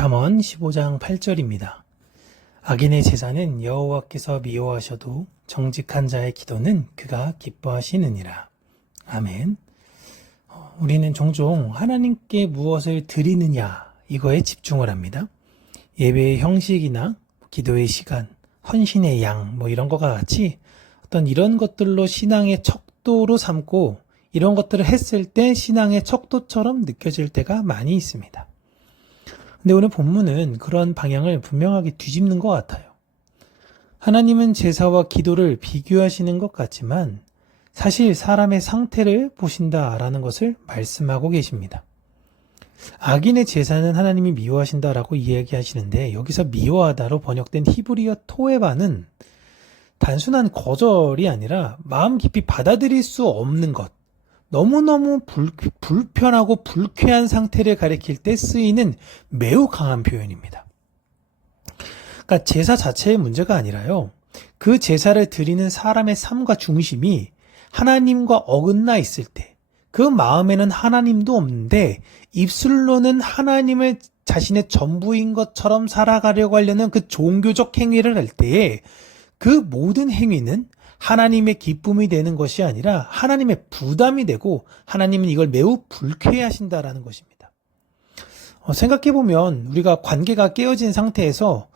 잠언 15장 8절입니다. 악인의 제사는 여호와께서 미워하셔도 정직한 자의 기도는 그가 기뻐하시느니라. 아멘. 우리는 종종 하나님께 무엇을 드리느냐 이거에 집중을 합니다. 예배의 형식이나 기도의 시간, 헌신의 양 이런 것과 같이 어떤 이런 것들로 신앙의 척도로 삼고 이런 것들을 했을 때 신앙의 척도처럼 느껴질 때가 많이 있습니다. 근데 오늘 본문은 그런 방향을 분명하게 뒤집는 것 같아요. 하나님은 제사와 기도를 비교하시는 것 같지만 사실 사람의 상태를 보신다라는 것을 말씀하고 계십니다. 악인의 제사는 하나님이 미워하신다라고 이야기하시는데 여기서 미워하다로 번역된 히브리어 토에바는 단순한 거절이 아니라 마음 깊이 받아들일 수 없는 것, 너무너무 불편하고 불쾌한 상태를 가리킬 때 쓰이는 매우 강한 표현입니다. 그러니까 제사 자체의 문제가 아니라요. 그 제사를 드리는 사람의 삶과 중심이 하나님과 어긋나 있을 때, 그 마음에는 하나님도 없는데 입술로는 하나님을 자신의 전부인 것처럼 살아가려고 하려는 그 종교적 행위를 할 때에 그 모든 행위는 하나님의 기쁨이 되는 것이 아니라 하나님의 부담이 되고 하나님은 이걸 매우 불쾌해하신다라는 것입니다. 생각해보면 우리가 관계가 깨어진 상태에서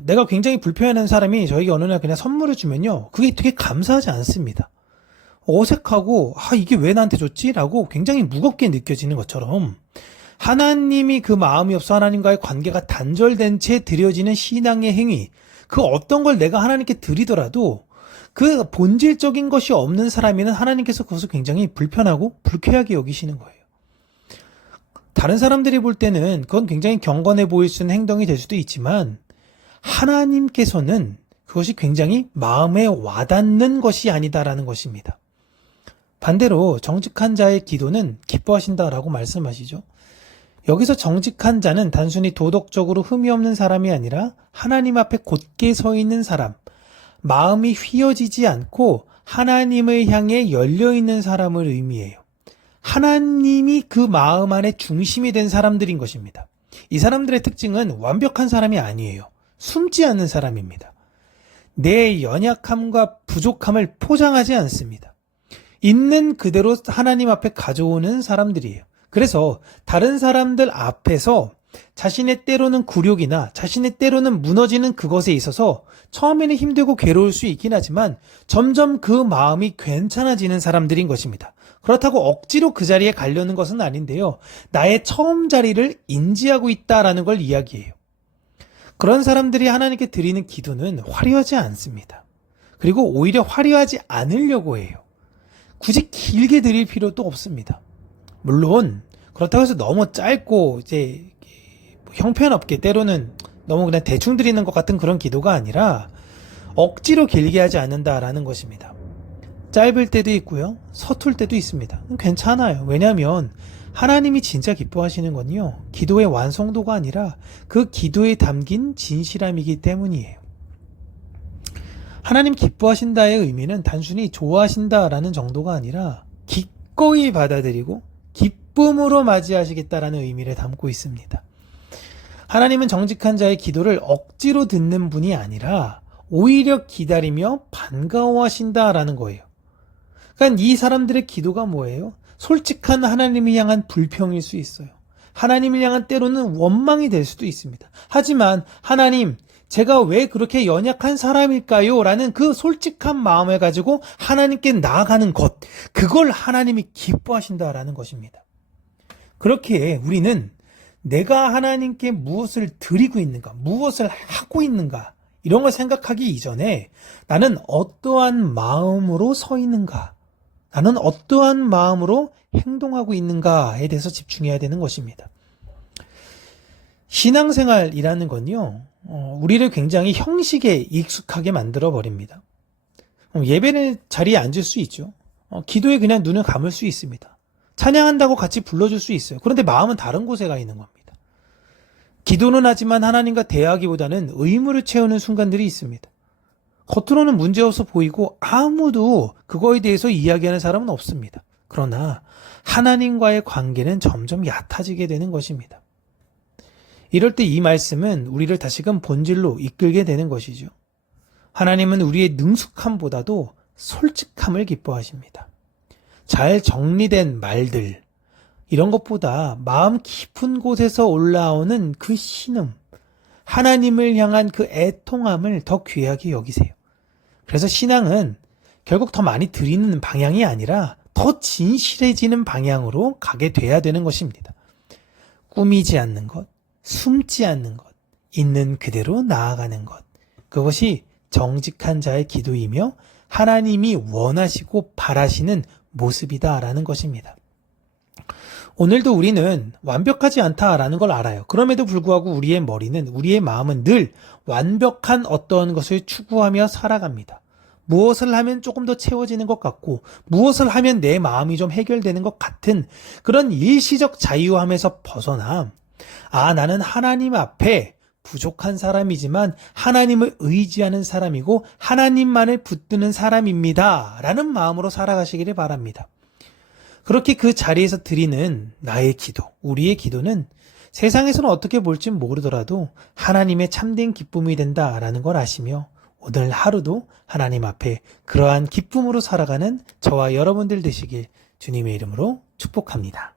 내가 굉장히 불편한 사람이 저에게 어느 날 그냥 선물을 주면요. 그게 되게 감사하지 않습니다. 어색하고 이게 왜 나한테 줬지? 라고 굉장히 무겁게 느껴지는 것처럼 하나님이 그 마음이 없어 하나님과의 관계가 단절된 채 드려지는 신앙의 행위, 그 어떤 걸 내가 하나님께 드리더라도 그 본질적인 것이 없는 사람에는 하나님께서 그것을 굉장히 불편하고 불쾌하게 여기시는 거예요. 다른 사람들이 볼 때는 그건 굉장히 경건해 보일 수 있는 행동이 될 수도 있지만 하나님께서는 그것이 굉장히 마음에 와닿는 것이 아니다라는 것입니다. 반대로 정직한 자의 기도는 기뻐하신다라고 말씀하시죠. 여기서 정직한 자는 단순히 도덕적으로 흠이 없는 사람이 아니라 하나님 앞에 곧게 서 있는 사람, 마음이 휘어지지 않고 하나님을 향해 열려있는 사람을 의미해요. 하나님이 그 마음 안에 중심이 된 사람들인 것입니다. 이 사람들의 특징은 완벽한 사람이 아니에요. 숨지 않는 사람입니다. 내 연약함과 부족함을 포장하지 않습니다. 있는 그대로 하나님 앞에 가져오는 사람들이에요. 그래서 다른 사람들 앞에서 자신의 때로는 굴욕이나 자신의 때로는 무너지는 그것에 있어서 처음에는 힘들고 괴로울 수 있긴 하지만 점점 그 마음이 괜찮아지는 사람들인 것입니다. 그렇다고 억지로 그 자리에 가려는 것은 아닌데요. 나의 처음 자리를 인지하고 있다라는 걸 이야기해요. 그런 사람들이 하나님께 드리는 기도는 화려하지 않습니다. 그리고 오히려 화려하지 않으려고 해요. 굳이 길게 드릴 필요도 없습니다. 물론 그렇다고 해서 너무 짧고 이제 형편없게 때로는 너무 그냥 대충 드리는 것 같은 그런 기도가 아니라 억지로 길게 하지 않는다라는 것입니다. 짧을 때도 있고요. 서툴 때도 있습니다. 괜찮아요. 왜냐하면 하나님이 진짜 기뻐하시는 건요. 기도의 완성도가 아니라 그 기도에 담긴 진실함이기 때문이에요. 하나님 기뻐하신다의 의미는 단순히 좋아하신다라는 정도가 아니라 기꺼이 받아들이고 기쁨으로 맞이하시겠다라는 의미를 담고 있습니다. 하나님은 정직한 자의 기도를 억지로 듣는 분이 아니라 오히려 기다리며 반가워하신다라는 거예요. 그러니까 이 사람들의 기도가 뭐예요? 솔직한 하나님을 향한 불평일 수 있어요. 하나님을 향한 때로는 원망이 될 수도 있습니다. 하지만 하나님, 제가 왜 그렇게 연약한 사람일까요? 라는 그 솔직한 마음을 가지고 하나님께 나아가는 것, 그걸 하나님이 기뻐하신다라는 것입니다. 그렇게 우리는 내가 하나님께 무엇을 드리고 있는가, 무엇을 하고 있는가, 이런 걸 생각하기 이전에 나는 어떠한 마음으로 서 있는가, 나는 어떠한 마음으로 행동하고 있는가에 대해서 집중해야 되는 것입니다. 신앙생활이라는 건요, 우리를 굉장히 형식에 익숙하게 만들어 버립니다. 예배는 자리에 앉을 수 있죠. 기도에 그냥 눈을 감을 수 있습니다. 찬양한다고 같이 불러줄 수 있어요. 그런데 마음은 다른 곳에 가 있는 겁니다. 기도는 하지만 하나님과 대화하기보다는 의무를 채우는 순간들이 있습니다. 겉으로는 문제없어 보이고 아무도 그거에 대해서 이야기하는 사람은 없습니다. 그러나 하나님과의 관계는 점점 얕아지게 되는 것입니다. 이럴 때 이 말씀은 우리를 다시금 본질로 이끌게 되는 것이죠. 하나님은 우리의 능숙함보다도 솔직함을 기뻐하십니다. 잘 정리된 말들, 이런 것보다 마음 깊은 곳에서 올라오는 그 신음, 하나님을 향한 그 애통함을 더 귀하게 여기세요. 그래서 신앙은 결국 더 많이 드리는 방향이 아니라 더 진실해지는 방향으로 가게 돼야 되는 것입니다. 꾸미지 않는 것, 숨지 않는 것, 있는 그대로 나아가는 것. 그것이 정직한 자의 기도이며 하나님이 원하시고 바라시는 모습이다라는 것입니다. 오늘도 우리는 완벽하지 않다라는 걸 알아요. 그럼에도 불구하고 우리의 머리는, 우리의 마음은 늘 완벽한 어떤 것을 추구하며 살아갑니다. 무엇을 하면 조금 더 채워지는 것 같고, 무엇을 하면 내 마음이 좀 해결되는 것 같은 그런 일시적 자유함에서 벗어나, 나는 하나님 앞에 부족한 사람이지만 하나님을 의지하는 사람이고 하나님만을 붙드는 사람입니다 라는 마음으로 살아가시기를 바랍니다. 그렇게 그 자리에서 드리는 나의 기도, 우리의 기도는 세상에서는 어떻게 볼지 모르더라도 하나님의 참된 기쁨이 된다라는 걸 아시며 오늘 하루도 하나님 앞에 그러한 기쁨으로 살아가는 저와 여러분들 되시길 주님의 이름으로 축복합니다.